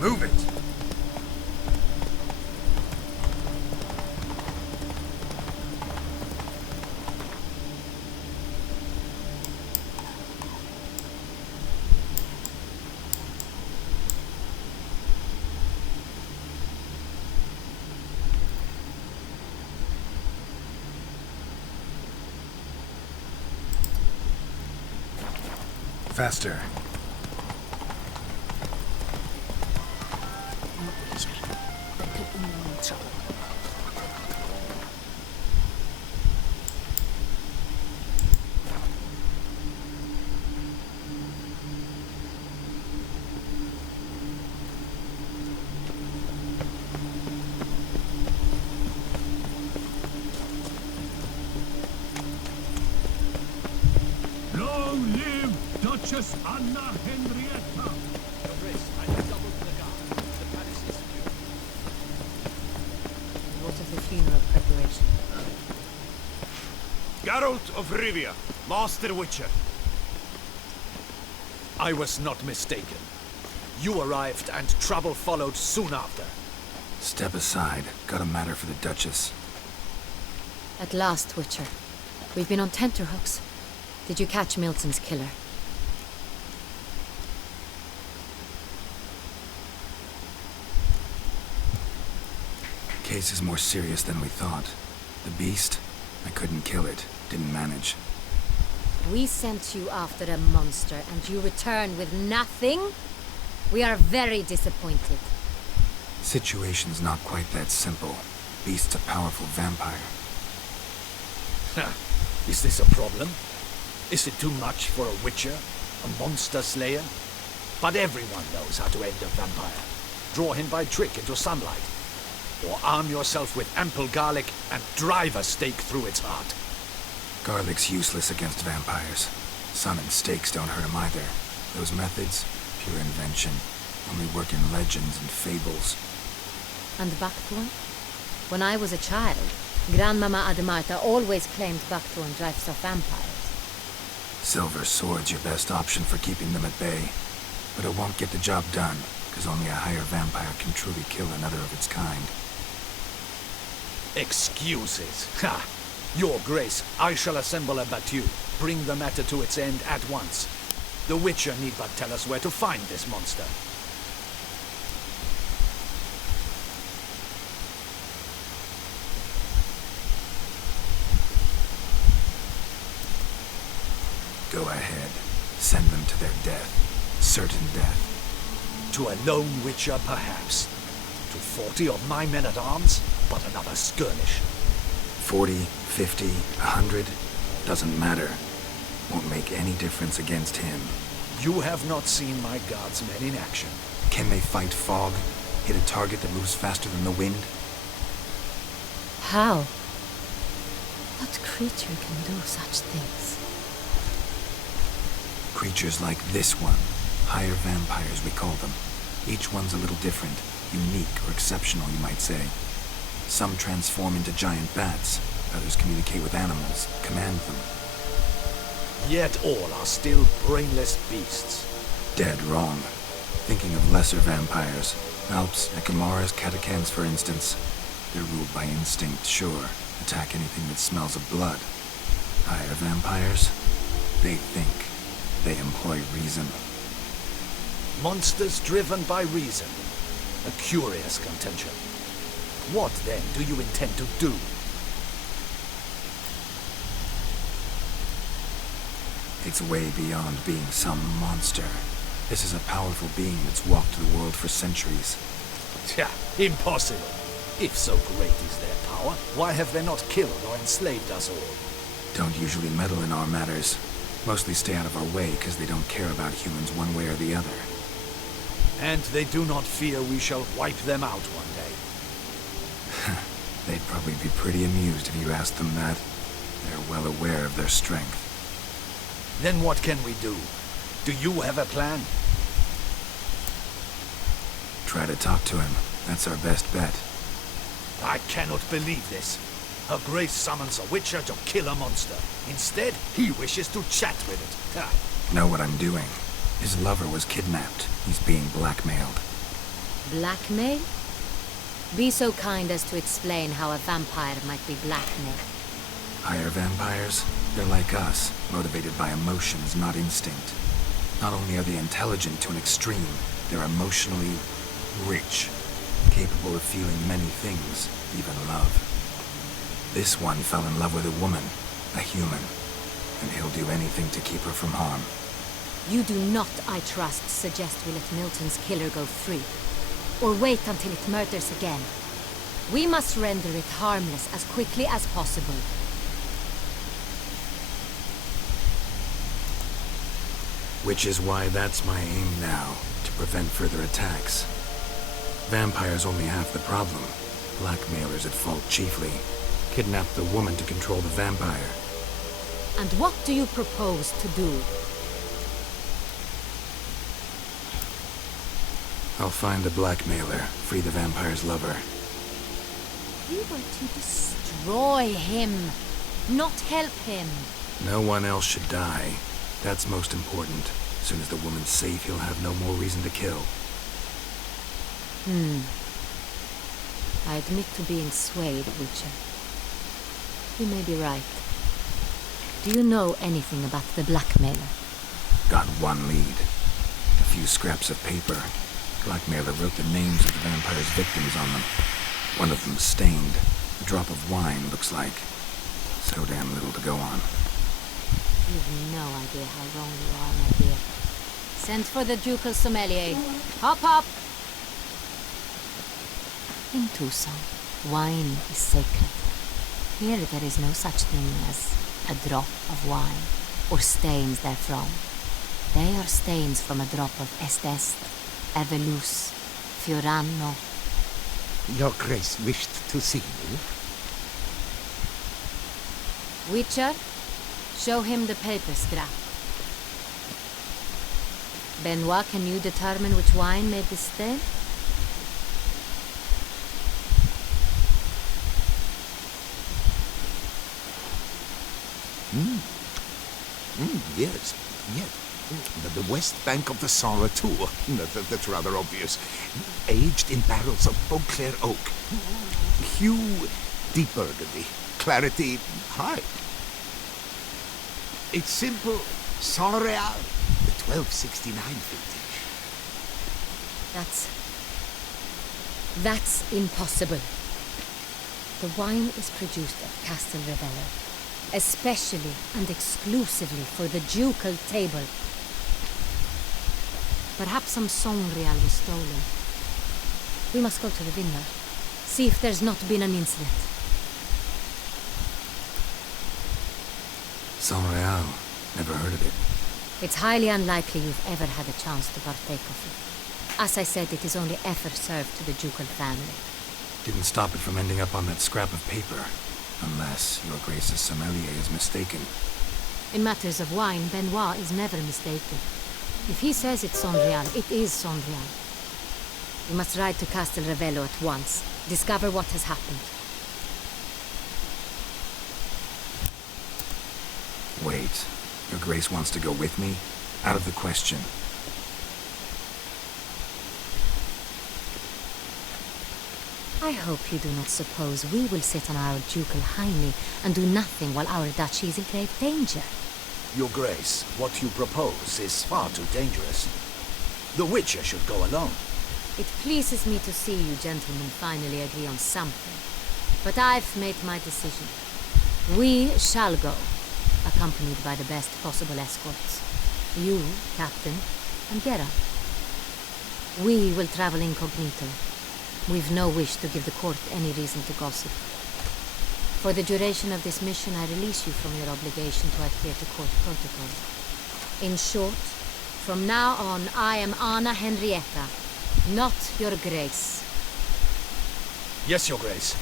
Move it! Faster. Long live Duchess Anna Henrietta! What of the funeral preparation? Geralt of Rivia, Master Witcher. I was not mistaken. You arrived and trouble followed soon after. Step aside. Got a matter for the Duchess. At last, Witcher. We've been on tenterhooks. Did you catch Milton's killer? Case is more serious than we thought. The beast? I couldn't kill it. Didn't manage. We sent you after a monster and you return with nothing? We are very disappointed. Situation's not quite that simple. Beast's a powerful vampire. Is this a problem? Is it too much for a witcher? A monster slayer? But everyone knows how to end a vampire. Draw him by trick into sunlight. Or arm yourself with ample garlic and drive a stake through its heart. Garlic's useless against vampires. Sun and stakes don't hurt him either. Those methods, pure invention. Only work in legends and fables. And buckthorn? When I was a child, Grandmama Ademarta always claimed buckthorn drives off vampires. Silver sword's your best option for keeping them at bay. But it won't get the job done, because only a higher vampire can truly kill another of its kind. Excuses. Ha! Your Grace, I shall assemble a battue. Bring the matter to its end at once. The Witcher need but tell us where to find this monster. Go ahead. Send them to their death. Certain death. To a lone Witcher, perhaps. To 40 of my men-at-arms, but another skirmish. 40, 50, 100, doesn't matter. Won't make any difference against him. You have not seen my guards' men in action. Can they fight fog? Hit a target that moves faster than the wind? How? What creature can do such things? Creatures like this one. Higher vampires, we call them. Each one's a little different. Unique or exceptional, you might say. Some transform into giant bats. Others communicate with animals, command them. Yet all are still brainless beasts. Dead wrong. Thinking of lesser vampires. Alps, Ekamaras, Catacans, for instance. They're ruled by instinct, sure. Attack anything that smells of blood. Higher vampires? They think. They employ reason. Monsters driven by reason. A curious contention. What, then, do you intend to do? It's way beyond being some monster. This is a powerful being that's walked the world for centuries. Tja, impossible. If so great is their power, why have they not killed or enslaved us all? Don't usually meddle in our matters. Mostly stay out of our way because they don't care about humans one way or the other. And they do not fear we shall wipe them out one day. They'd probably be pretty amused if you asked them that. They're well aware of their strength. Then what can we do? Do you have a plan? Try to talk to him. That's our best bet. I cannot believe this. Her Grace summons a Witcher to kill a monster. Instead, he wishes to chat with it. Ha. Know what I'm doing. His lover was kidnapped. He's being blackmailed. Blackmail? Be so kind as to explain how a vampire might be blackmailed. Higher vampires? They're like us, motivated by emotions, not instinct. Not only are they intelligent to an extreme, they're emotionally rich, capable of feeling many things, even love. This one fell in love with a woman, a human, and he'll do anything to keep her from harm. You do not, I trust, suggest we let Milton's killer go free. Or wait until it murders again. We must render it harmless as quickly as possible. Which is why that's my aim now, to prevent further attacks. Vampires only half the problem. Blackmailers at fault chiefly. Kidnap the woman to control the vampire. And what do you propose to do? I'll find the blackmailer, free the vampire's lover. We were to destroy him, not help him. No one else should die. That's most important. As soon as the woman's safe, he'll have no more reason to kill. I admit to being swayed, Witcher. You may be right. Do you know anything about the blackmailer? Got one lead. A few scraps of paper. Blackmailer wrote the names of the vampire's victims on them. One of them stained. A drop of wine, looks like. So damn little to go on. You've no idea how wrong you are, my dear. Send for the ducal sommelier. Hop, hop! In Tucson, wine is sacred. Here there is no such thing as a drop of wine, or stains therefrom. They are stains from a drop of Est, Ervelus, Fiorano. Your Grace wished to see me? Witcher, show him the paper scrap. Benoit, can you determine which wine made this stain? Yes. The west bank of the Cellar, too. That's rather obvious. Aged in barrels of Beauclair oak. Hue, deep burgundy. Clarity, high. It's simple. Cellar, the 1269 vintage. That's impossible. The wine is produced at Castel Revello, especially and exclusively for the ducal table. Perhaps some Sangreal was stolen. We must go to the vineyard, see if there's not been an incident. Sangreal. Never heard of it. It's highly unlikely you've ever had a chance to partake of it. As I said, it is only ever served to the ducal family. Didn't stop it from ending up on that scrap of paper. Unless your Grace's sommelier is mistaken. In matters of wine, Benoit is never mistaken. If he says it's Sangreal, it is Sangreal. We must ride to Castel Revello at once. Discover what has happened. Wait. Your Grace wants to go with me? Out of the question. I hope you do not suppose we will sit on our ducal hiney and do nothing while our duchy is in grave danger. Your Grace, what you propose is far too dangerous. The Witcher should go alone. It pleases me to see you gentlemen finally agree on something. But I've made my decision. We shall go, accompanied by the best possible escorts. You, Captain, and Geralt. We will travel incognito. We've no wish to give the court any reason to gossip. For the duration of this mission, I release you from your obligation to adhere to court protocol. In short, from now on, I am Anna Henrietta, not your Grace. Yes, Your Grace.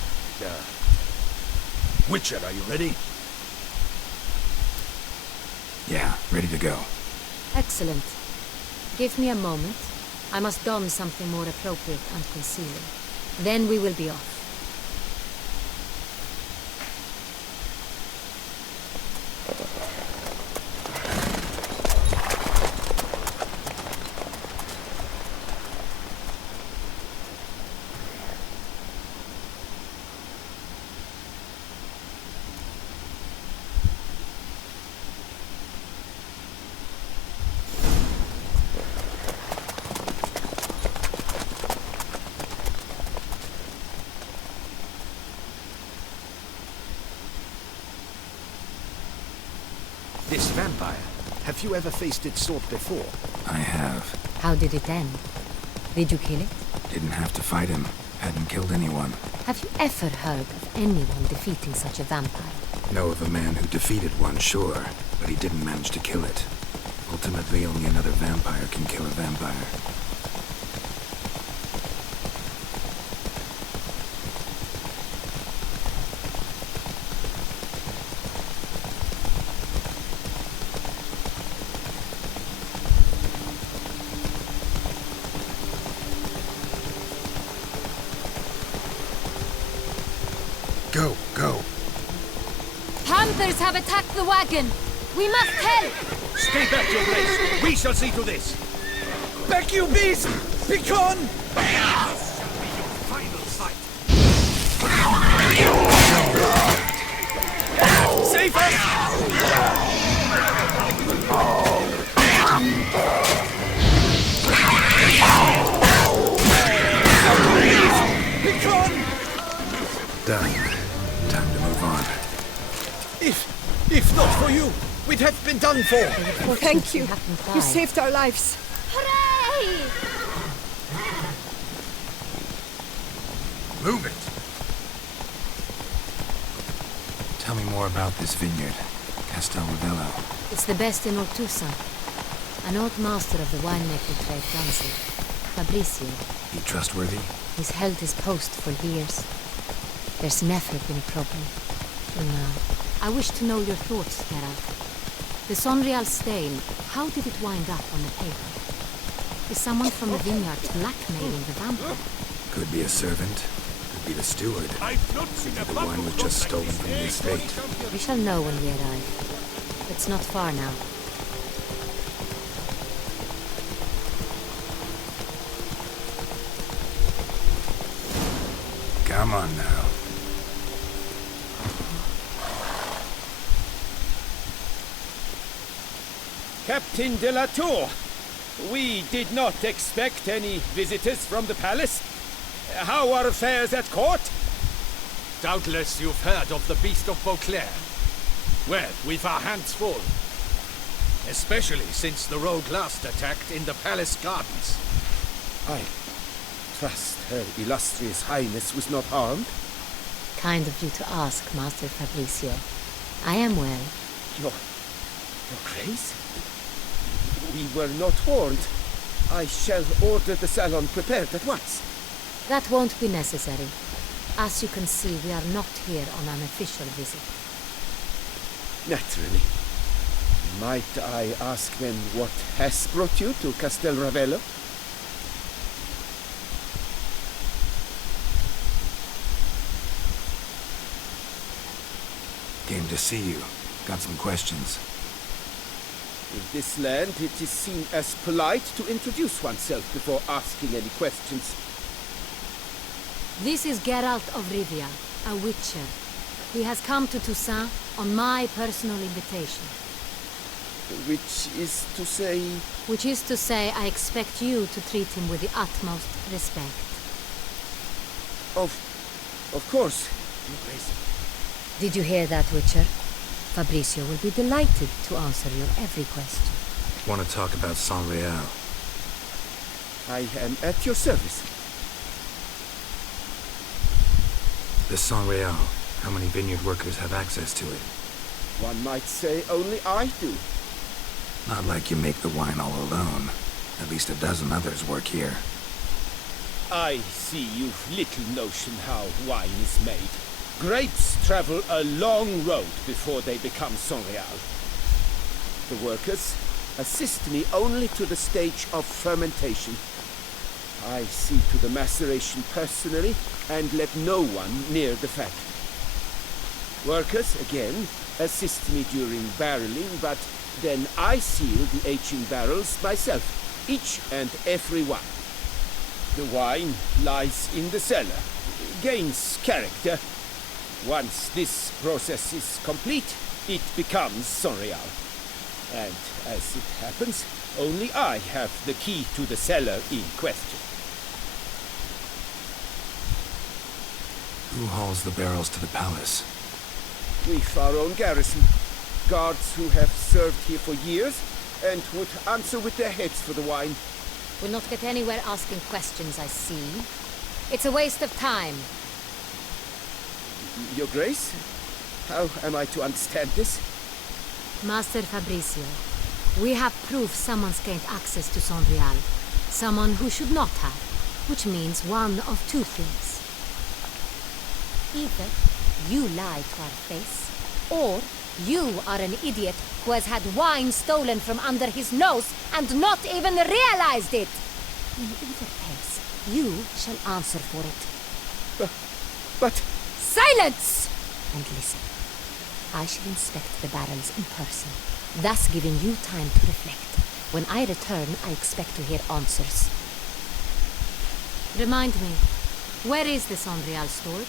Witcher, are you ready? Yeah, ready to go. Excellent. Give me a moment. I must don something more appropriate and concealing. Then we will be off. This vampire, have you ever faced its sort before? I have. How did it end? Did you kill it? Didn't have to fight him. Hadn't killed anyone. Have you ever heard of anyone defeating such a vampire? Know of a man who defeated one, sure, but he didn't manage to kill it. Ultimately, only another vampire can kill a vampire. Go, go. Panthers have attacked the wagon! We must help! Stay back, your grace. We shall see to this. Back, you beast! Begone! Final fight. Save us! Begone! Done. Time to move on. If not for you, we'd have been done for. Thank you. Happened by. You saved our lives. Hooray! Move it! Tell me more about this vineyard, Castel Ravello. It's the best in Ortusa. An old master of the winemaking trade runs it. Fabrizio. He trustworthy? He's held his post for years. There's never been a problem. No. I wish to know your thoughts, Geralt. The Sonreal stain, how did it wind up on the paper? Is someone from the vineyard blackmailing the vampire? Could be a servant, could be the steward. I've not seen a The wine was just stolen from the estate. We shall know when we arrive. It's not far now. Come on now. Captain de la Tour, we did not expect any visitors from the palace. How are affairs at court? Doubtless you've heard of the Beast of Beauclair. Well, we've our hands full. Especially since the rogue last attacked in the palace gardens. I trust Her Illustrious Highness was not harmed. Kind of you to ask, Master Fabrizio. I am well. Your Grace? We were not warned. I shall order the salon prepared at once. That won't be necessary. As you can see, we are not here on an official visit. Naturally. Might I ask then what has brought you to Castel Ravello? Came to see you. Got some questions. In this land, it is seen as polite to introduce oneself before asking any questions. This is Geralt of Rivia, a witcher. He has come to Toussaint on my personal invitation. Which is to say... Which is to say, I expect you to treat him with the utmost respect. Of course, Your Grace. Did you hear that, Witcher? Fabrizio will be delighted to answer your every question. Want to talk about Sonreal? I am at your service. The Sonreal. How many vineyard workers have access to it? One might say only I do. Not like you make the wine all alone. At least a dozen others work here. I see you've little notion how wine is made. Grapes travel a long road before they become Sonreal. The workers assist me only to the stage of fermentation. I see to the maceration personally and let no one near the factory. Workers, again, assist me during barreling, but then I seal the aging barrels myself, each and every one. The wine lies in the cellar, gains character. Once this process is complete, it becomes Sonreal. And as it happens, only I have the key to the cellar in question. Who hauls the barrels to the palace? We've our own garrison, guards who have served here for years and would answer with their heads for the wine. We'll not get anywhere asking questions, I see. It's a waste of time. Your Grace? How am I to understand this? Master Fabricio, we have proof someone's gained access to Sonreal. Someone who should not have, which means one of two things. Either you lie to our face, or you are an idiot who has had wine stolen from under his nose and not even realized it. In either case, you shall answer for it. But... Silence! And listen. I shall inspect the barrels in person, thus giving you time to reflect. When I return, I expect to hear answers. Remind me, where is the Sonreal stored?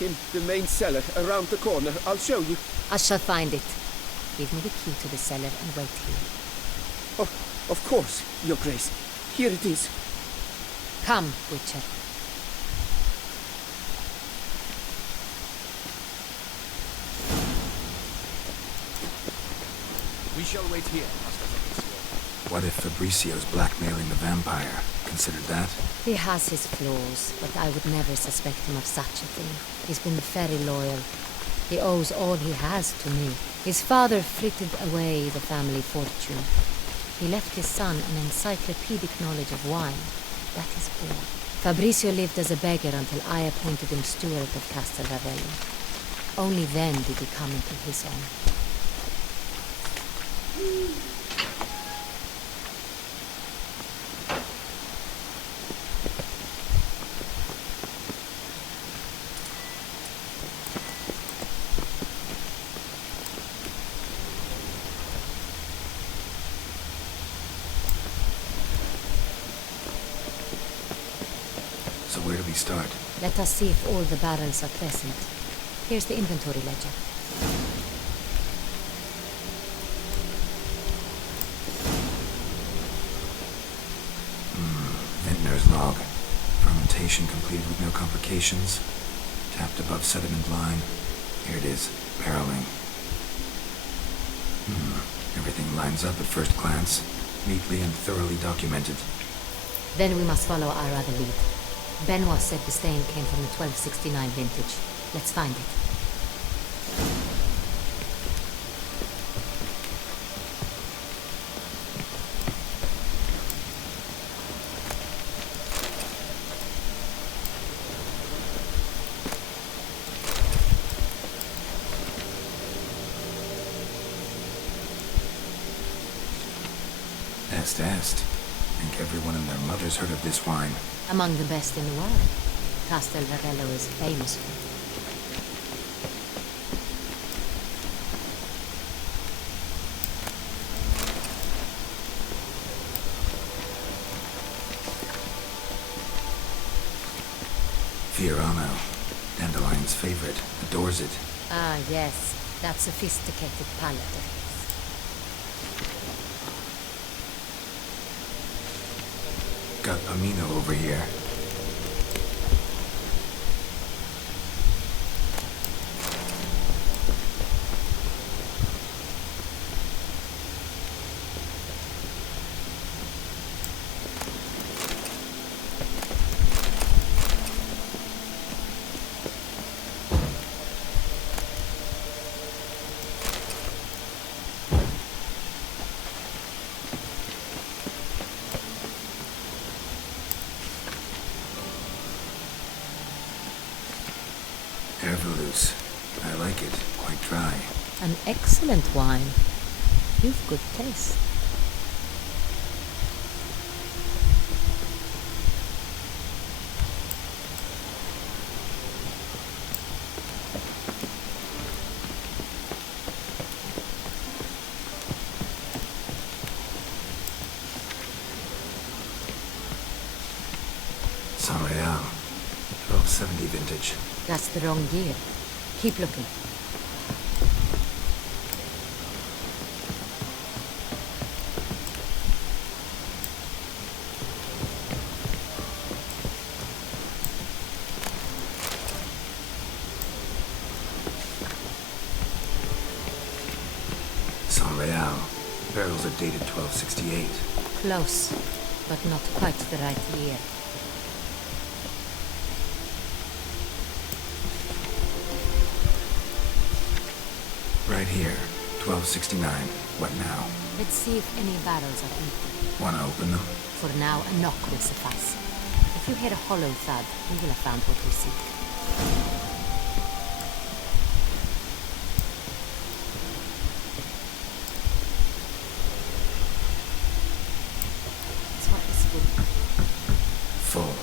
In the main cellar, around the corner. I'll show you. I shall find it. Give me the key to the cellar and wait here. Oh, of course, Your Grace. Here it is. Come, Witcher. We shall wait here, Master Fabricio. What if Fabricio's blackmailing the vampire? Considered that? He has his flaws, but I would never suspect him of such a thing. He's been very loyal. He owes all he has to me. His father frittered away the family fortune. He left his son an encyclopedic knowledge of wine. That is all. Fabricio lived as a beggar until I appointed him steward of Castel Ravello. Only then did he come into his own. So where do we start? Let us see if all the barrels are present. Here's the inventory ledger. Vintner's log. Fermentation completed with no complications. Tapped above sediment line. Here it is. Barreling. Everything lines up at first glance. Neatly and thoroughly documented. Then we must follow our other lead. Benoit said the stain came from the 1269 vintage. Let's find it. Est. Think everyone and their mother's heard of this wine. Among the best in the world. Castel Ravello is famous for it. Fiorano. Dandelion's favorite. Adores it. Ah, yes. That sophisticated palate of his. Got Pamino over here. Herveloos. I like it. Quite dry. An excellent wine. You've good taste. Sonreal. 1270 vintage. That's the wrong year. Keep looking. barrels are dated 1268. Close, but not quite the right year. Right here, 1269. What now? Let's see if any barrels are empty. Wanna open them? For now, a knock will suffice. If you hear a hollow thud, we will have found what we seek. This one is full. Full.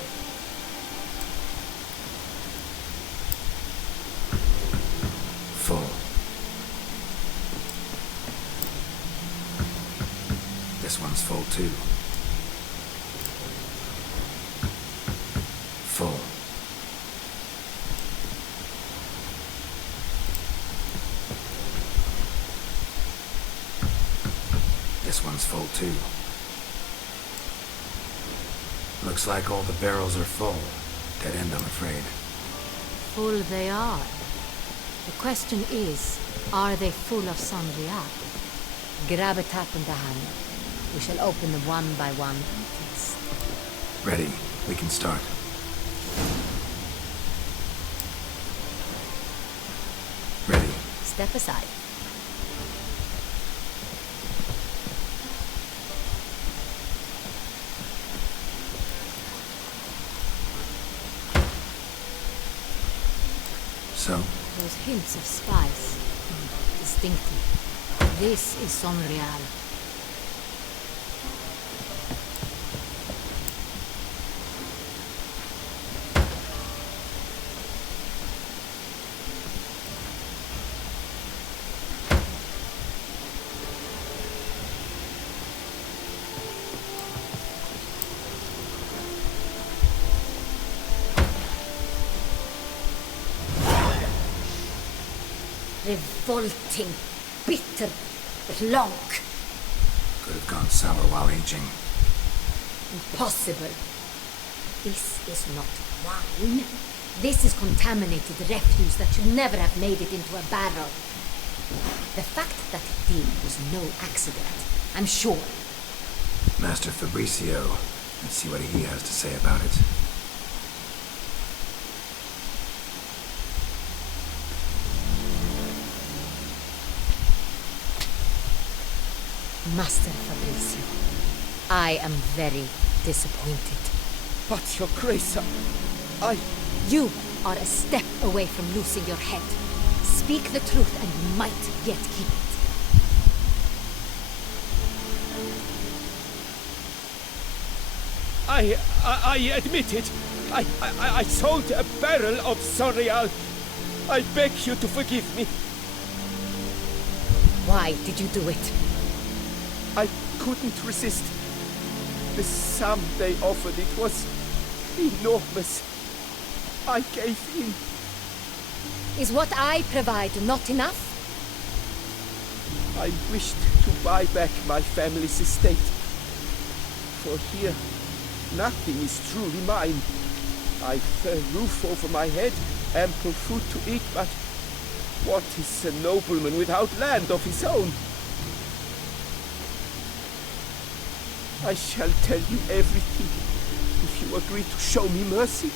Full. This one's full too. Full. This one's full too. Looks like all the barrels are full. Dead end, I'm afraid. Full they are. The question is, are they full of Sangria? Grab a tap in the hand. We shall open them one by one and taste. Ready. We can start. Ready. Step aside. So, Those hints of spice. Distinctive. This is Sonreal. Revolting, bitter, plonk. could have gone sour while aging. Impossible. This is not wine. This is contaminated refuse that should never have made it into a barrel. The fact that it did was no accident, I'm sure. Master Fabricio, let's see what he has to say about it. Master Fabricio, I am very disappointed. But, Your Grace, I... You are a step away from losing your head. Speak the truth and you might yet keep it. I admit it. I sold a barrel of Sonreal. I beg you to forgive me. Why did you do it? I couldn't resist. The sum they offered, it was enormous. I gave in. Is what I provide not enough? I wished to buy back my family's estate. For here, nothing is truly mine. I've a roof over my head, ample food to eat, but what is a nobleman without land of his own? I shall tell you everything if you agree to show me mercy.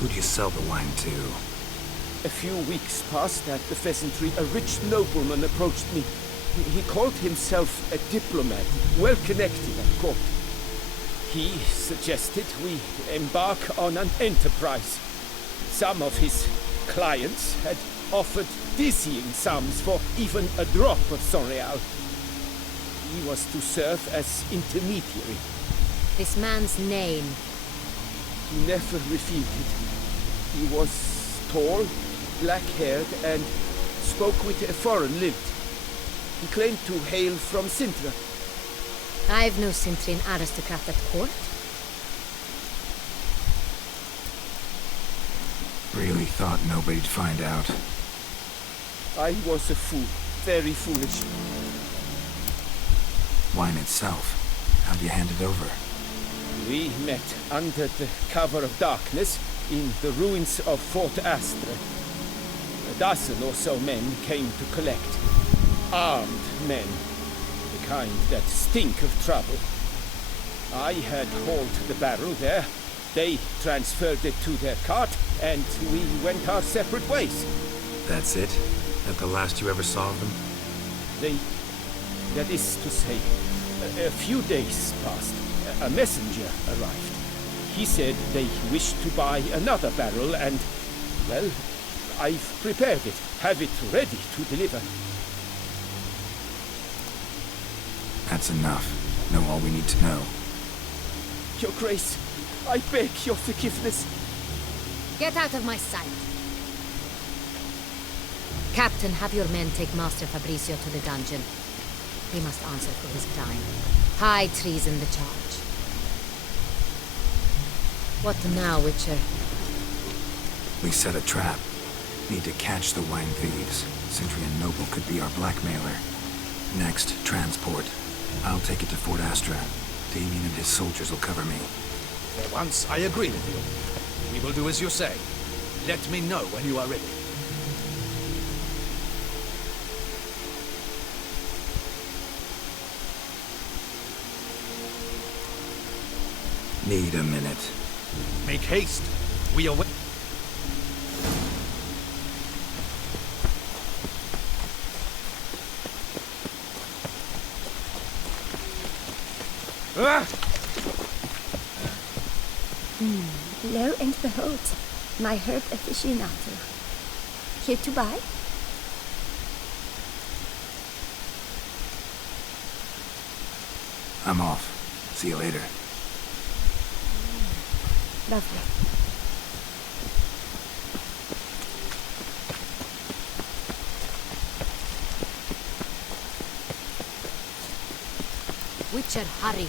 Who do you sell the wine to? A few weeks past at the pheasantry, a rich nobleman approached me. He called himself a diplomat, well connected at court. He suggested we embark on an enterprise. Some of his clients had offered dizzying sums for even a drop of Sonreal. He was to serve as intermediary. This man's name. He never refuted. He was tall, black-haired, and spoke with a foreign lilt. He claimed to hail from Sintra. I've no Cintrian aristocrat at court. Really thought nobody'd find out. I was a fool, very foolish. Wine itself, how'd you hand it over? We met under the cover of darkness, in the ruins of Fort Astra. A dozen or so men came to collect. Armed men, the kind that stink of trouble. I had hauled the barrel there. They transferred it to their cart, and we went our separate ways. That's it? That the last you ever saw of them? That is to say, a few days passed. A messenger arrived. He said they wished to buy another barrel and, well, I've prepared it. Have it ready to deliver. That's enough. Know all we need to know. Your Grace, I beg your forgiveness. Get out of my sight. Captain, have your men take Master Fabrizio to the dungeon. He must answer for his crime. High treason the charge. What now, Witcher? We set a trap. Need to catch the wine thieves. Sentry and Noble could be our blackmailer. Next, transport. I'll take it to Fort Astra. Damien and his soldiers will cover me. For once, I agree with you. We will do as you say. Let me know when you are ready. Need a minute. Make haste. We await. Lo and behold, my herb aficionado. Here to buy? I'm off. See you later. Lovely. Witcher, hurry.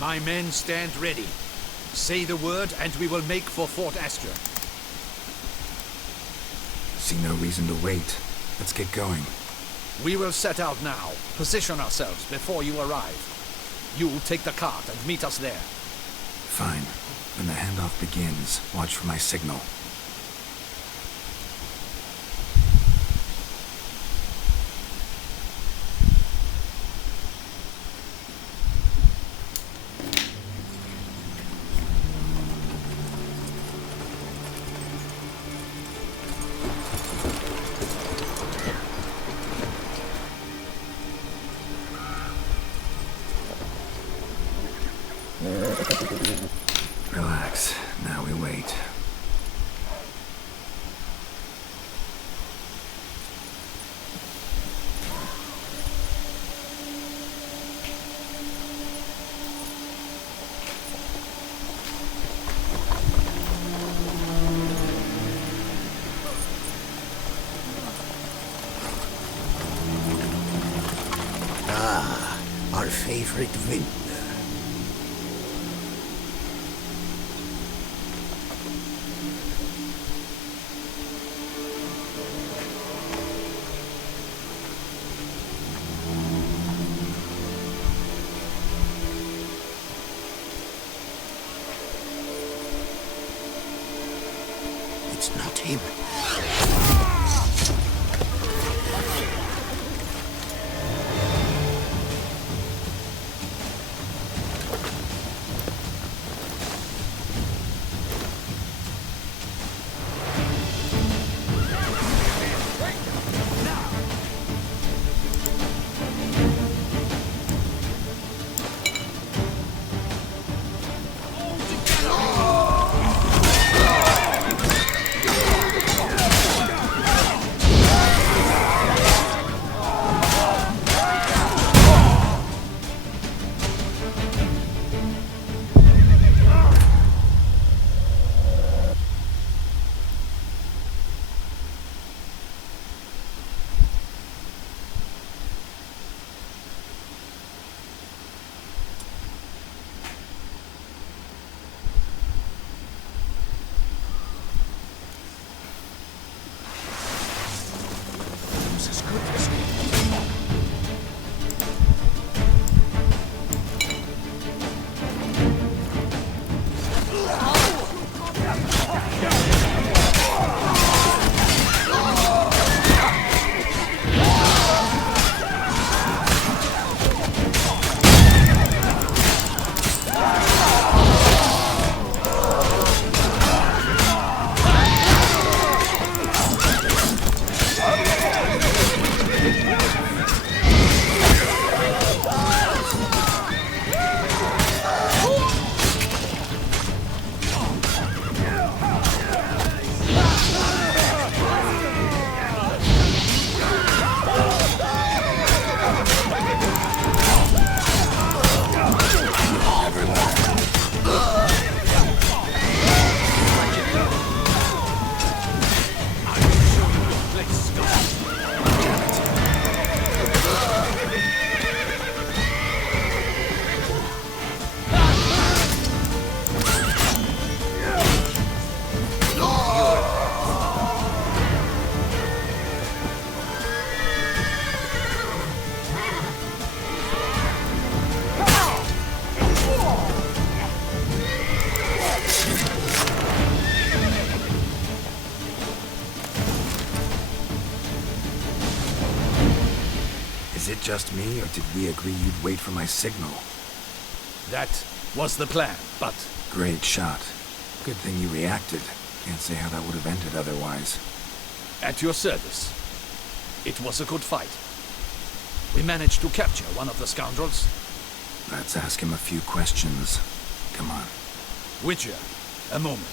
My men stand ready. Say the word and we will make for Fort Astra. See no reason to wait. Let's get going. We will set out now. Position ourselves before you arrive. You'll take the cart and meet us there. Fine. When the handoff begins, watch for my signal. Relax. Now we wait. Our favorite vintner. It's not him. Is it just me, or did we agree you'd wait for my signal? That was the plan, but Great shot. Good thing you reacted. Can't say how that would have ended otherwise. at your service. It was a good fight. We managed to capture one of the scoundrels. Let's ask him a few questions. Come on. Witcher, a moment.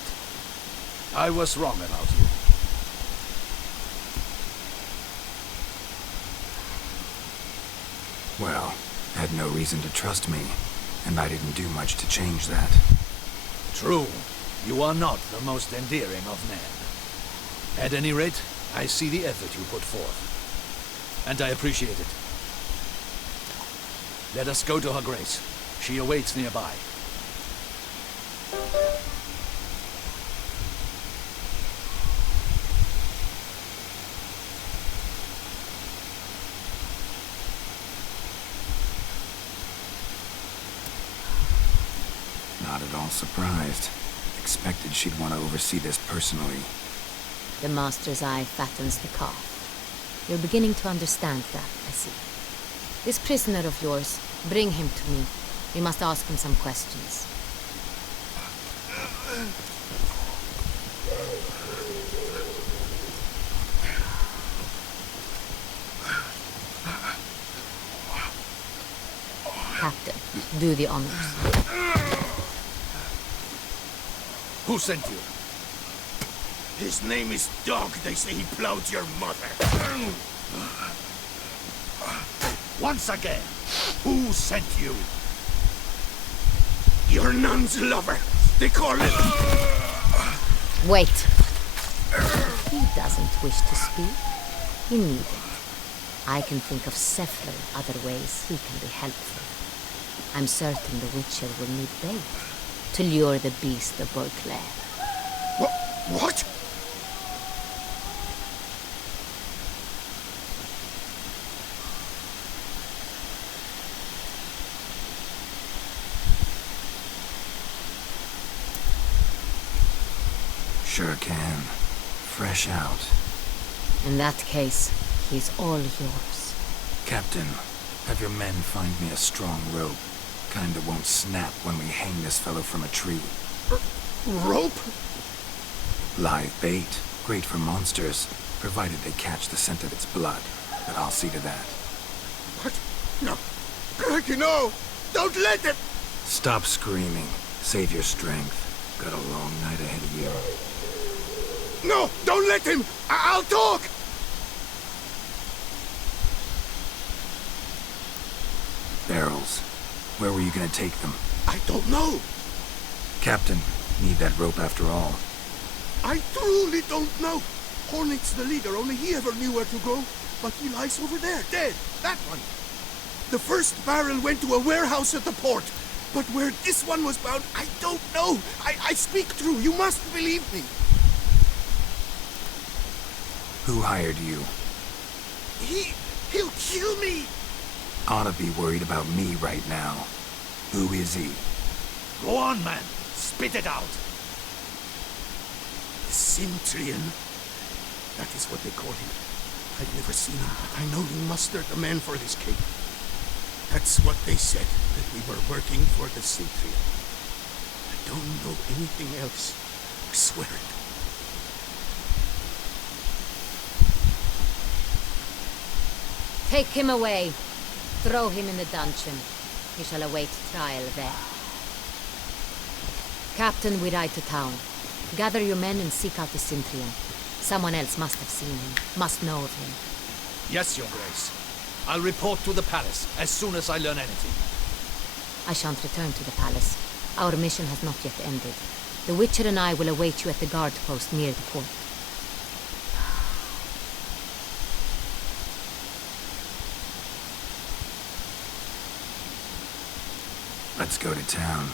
I was wrong about you. Well, had no reason to trust me, and I didn't do much to change that. True, you are not the most endearing of men. At any rate, I see the effort you put forth. And I appreciate it. Let us go to her grace. She awaits nearby. Not at all surprised. Expected she'd want to oversee this personally. The master's eye fattens the calf. You're beginning to understand that, I see. This prisoner of yours, bring him to me. We must ask him some questions. Captain, do the honors. Who sent you? His name is Dog. They say he plowed your mother. Once again, who sent you? Your nun's lover. They call it... Wait. If he doesn't wish to speak, he needn't. I can think of several other ways he can be helpful. I'm certain the Witcher will need bait to lure the beast of Beauclair. What? Sure can. Fresh out. In that case, he's all yours. Captain, have your men find me a strong rope. Kinda won't snap when we hang this fellow from a tree. Rope? Live bait. Great for monsters, provided they catch the scent of its blood. But I'll see to that. What? No. Crikey, no! Don't let them... Stop screaming. Save your strength. Got a long night ahead of you. No! Don't let him! I'll talk! Barrels. Where were you gonna take them? I don't know. Captain, need that rope after all. I truly don't know. Hornet's the leader, only he ever knew where to go. But he lies over there, dead. That one. The first barrel went to a warehouse at the port. But where this one was bound, I don't know. I speak true. You must believe me. Who hired you? He'll kill me. Oughta be worried about me right now. Who is he? Go on, man. Spit it out. The Cintrian. That is what they call him. I've never seen him, but I know he mustered a man for this cape. That's what they said, that we were working for the Cintrian. I don't know anything else. I swear it. Take him away. Throw him in the dungeon. He shall await trial there. Captain, we ride to town. Gather your men and seek out the Cintrian. Someone else must have seen him, must know of him. Yes, Your Grace. I'll report to the palace as soon as I learn anything. I shan't return to the palace. Our mission has not yet ended. The Witcher and I will await you at the guard post near the port. Let's go to town.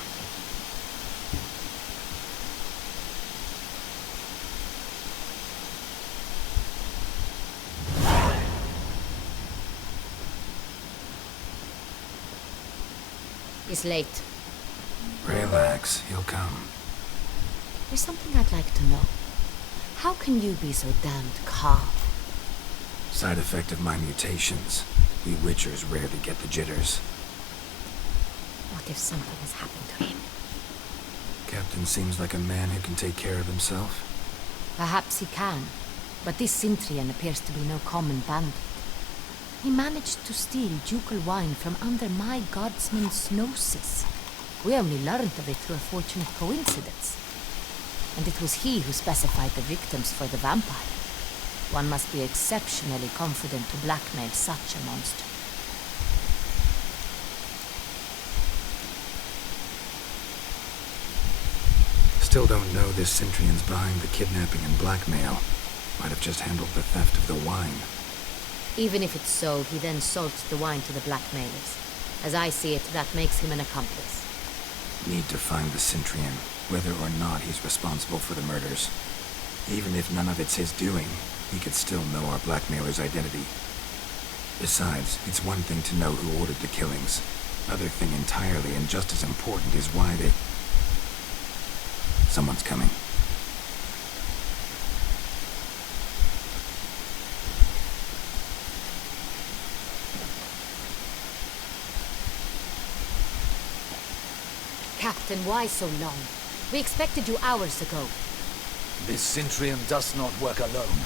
He's late. Relax, he'll come. There's something I'd like to know. How can you be so damned calm? Side effect of my mutations. We Witchers rarely get the jitters. What if something has happened to him? Captain seems like a man who can take care of himself. Perhaps he can, but this Sintrian appears to be no common bandit. He managed to steal ducal wine from under my guardsman's noses. We only learned of it through a fortunate coincidence. And it was he who specified the victims for the vampire. One must be exceptionally confident to blackmail such a monster. Still don't know this Sintrian's behind the kidnapping and blackmail. Might have just handled the theft of the wine. Even if it's so, he then sold the wine to the blackmailers. As I see it, that makes him an accomplice. Need to find the Sintrian, whether or not he's responsible for the murders. Even if none of it's his doing, he could still know our blackmailer's identity. Besides, it's one thing to know who ordered the killings. Another thing entirely, and just as important, is why they... Someone's coming. Captain, why so long? We expected you hours ago. This Sintrian does not work alone.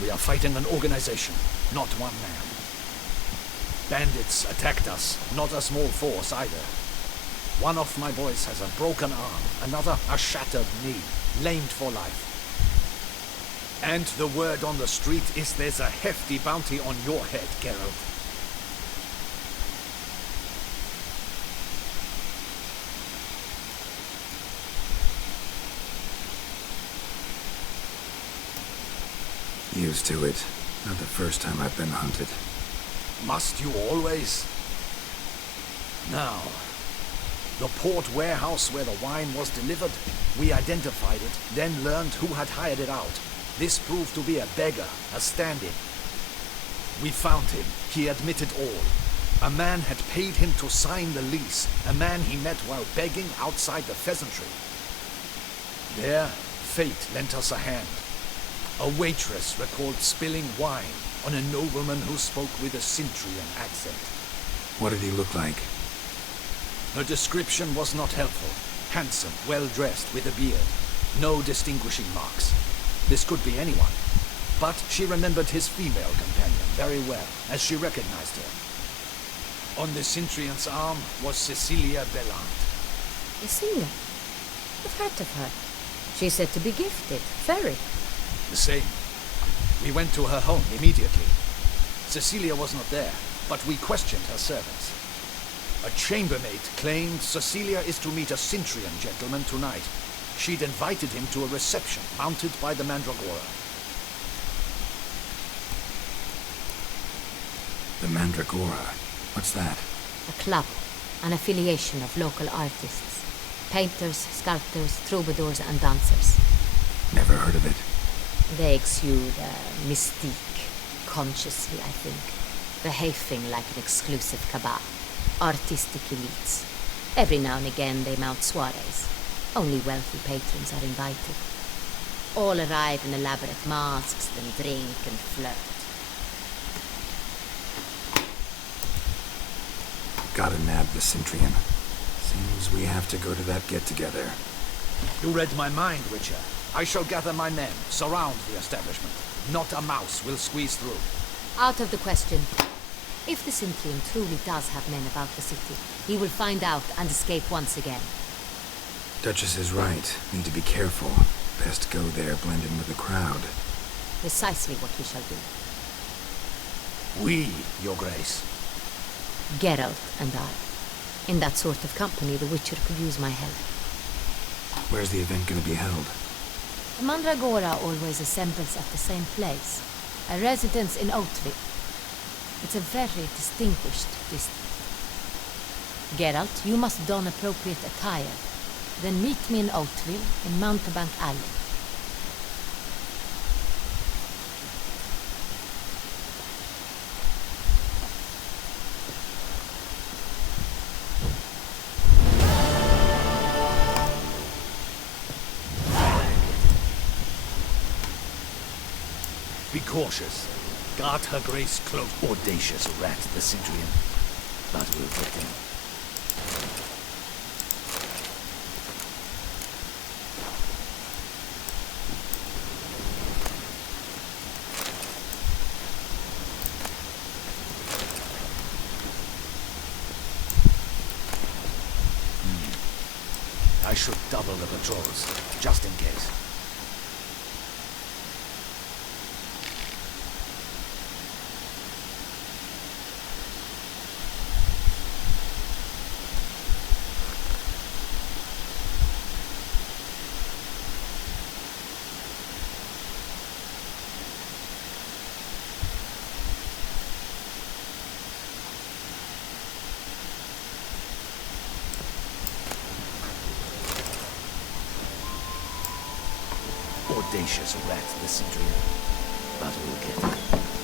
We are fighting an organization, not one man. Bandits attacked us, not a small force either. One of my boys has a broken arm, another a shattered knee, lamed for life. And the word on the street is there's a hefty bounty on your head, Geralt. Used to it. Not the first time I've been hunted. Must you always? Now, the port warehouse where the wine was delivered, we identified it, then learned who had hired it out. This proved to be a beggar, a stand-in. We found him. He admitted all. A man had paid him to sign the lease, a man he met while begging outside the pheasantry. There, fate lent us a hand. A waitress recalled spilling wine on a nobleman who spoke with a Sintrian accent. What did he look like? Her description was not helpful. Handsome, well-dressed, with a beard. No distinguishing marks. This could be anyone. But she remembered his female companion very well, as she recognized her. On the Sintrian's arm was Cecilia Bellant. Cecilia? I've heard of her. She's said to be gifted. Very. The same. We went to her home immediately. Cecilia was not there, but we questioned her servants. A chambermaid claimed Cecilia is to meet a Sintrian gentleman tonight. She'd invited him to a reception mounted by the Mandragora. The Mandragora? What's that? A club, an affiliation of local artists. Painters, sculptors, troubadours and dancers. Never heard of it. They exude mystique, consciously, I think. Behaving like an exclusive cabal. Artistic elites. Every now and again they mount soirees. Only wealthy patrons are invited. All arrive in elaborate masks, then drink and flirt. Gotta nab the Sintrian. Seems we have to go to that get-together. You read my mind, Witcher. I shall gather my men, surround the establishment. Not a mouse will squeeze through. Out of the question. If the Sintrian truly does have men about the city, he will find out and escape once again. Duchess is right. Need to be careful. Best go there, blend in with the crowd. Precisely what we shall do. We, Your Grace. Geralt and I. In that sort of company, the Witcher could use my help. Where's the event gonna be held? The Mandragora always assembles at the same place, a residence in Oatville. It's a very distinguished district. Geralt, you must don appropriate attire. Then meet me in Oatville, in Mountebank Alley. Be cautious. Guard her grace close. Audacious rat, the Centurion. But we'll get him. I should double the patrols, just in case. Audacious rat, the Centurion. But we'll get him.